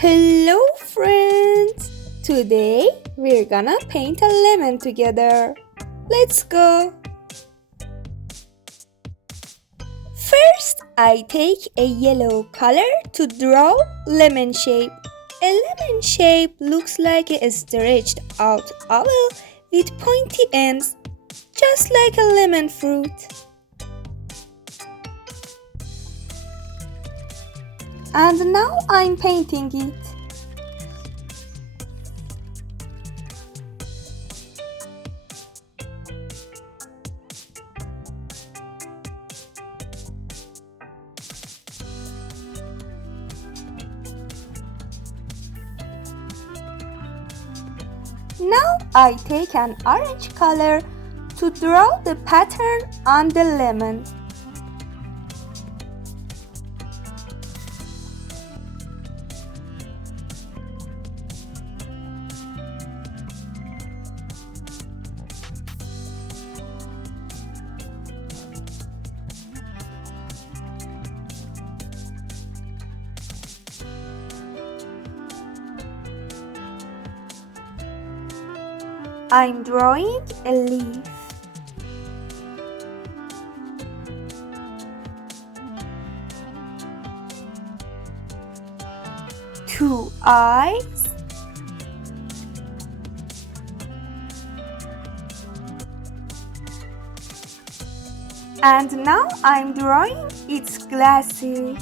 Hello friends! Today we're gonna paint a lemon together. Let's go! First, I take a yellow color to draw lemon shape. A lemon shape looks like a stretched out oval with pointy ends, just like a lemon fruit. And now I'm painting it. Now I take an orange color to draw the pattern on the lemon. I'm drawing a leaf. Two eyes. And now I'm drawing its glasses.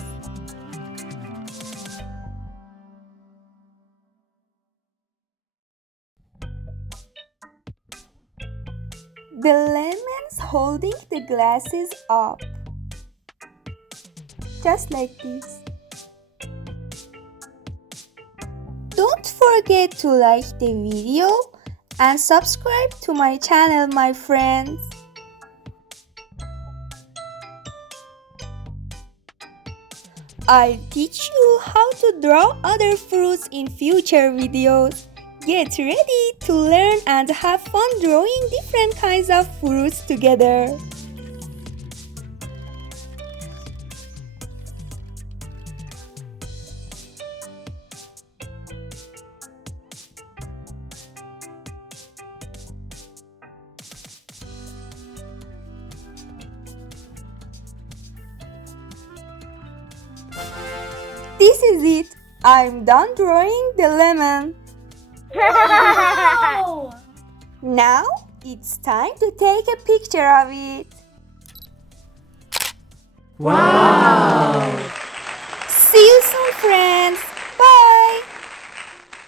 The lemon's holding the glasses up, just like this. Don't forget to like the video and subscribe to my channel, my friends. I'll teach you how to draw other fruits in future videos. Get ready to learn and have fun drawing different kinds of fruits together. This is it. I'm done drawing the lemon. Wow! Now it's time to take a picture of it. Wow!